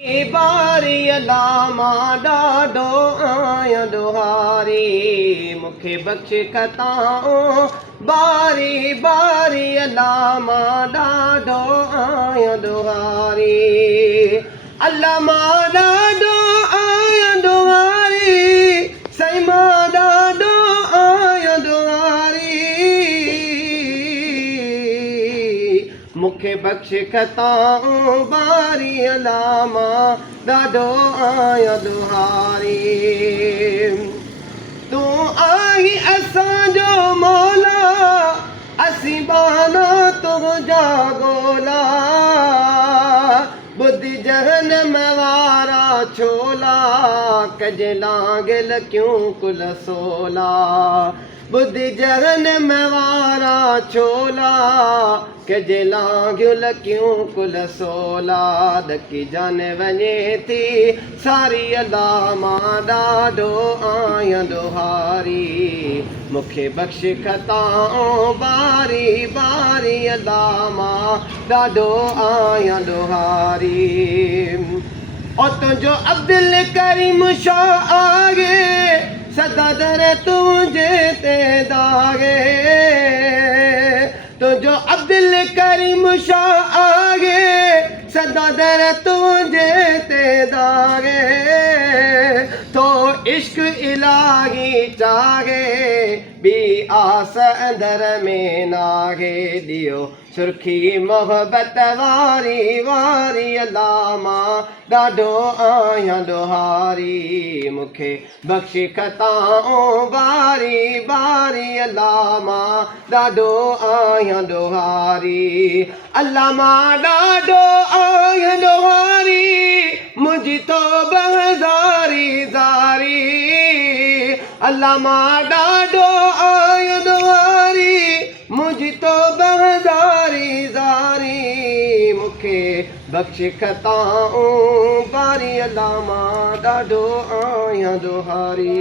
बारी अलामा ॾाढो आया दुहारी मूंखे बख़्श खताऊं बारी बारी अलामा ॾाढो आया दुहारी अलामा ॾाढो आया दुहारी साईं मां ॾाढो आया दुहारी मूंखे बख़्श खताऊं बारी अलामा ॾाढो आया दुहारी तूं आई असांजो मौला असीं बाना तुंहिंजा गोला बुद्धि जहनम वारा छोला कजे लांगिल क्यों कुल सोला बुद्धि जहनम वारा छोला कजे लांगिल क्यों कुल सोला दकी जान वञे थी सारी अलामा ॾाढो आया दुहारी मूंखे बख़्श खताऊं बारी बारी अलामा ॾाढो आया दुहारी ओ तुंहिंजो अब्दुल करीम शाह आगे सदा दर तुंहिंजे ते दागे तुंहिंजो अब्दुल करीम शाह आगे सदा दर तुंहिंजे ते दागे तो इश्क इलाही चाहे बी आस अंदर में नागे दियो सुर्खी मोहब्बत वारी वारी अलामा ॾाढो आया दुहारी मूंखे बख़्श खताऊं बारी बारी अलामा ॾाढो आया दुहारी अलामा ॾाढो आया दुहारी मुंहिंजी तौबा ज़ारी ज़ारी अलामा ॾाढो आया दुहारी मुंहिंजी तौबा ज़ारी ज़ारी मूंखे बख़्श खताऊं बारी अलामा ॾाढो आया दुहारी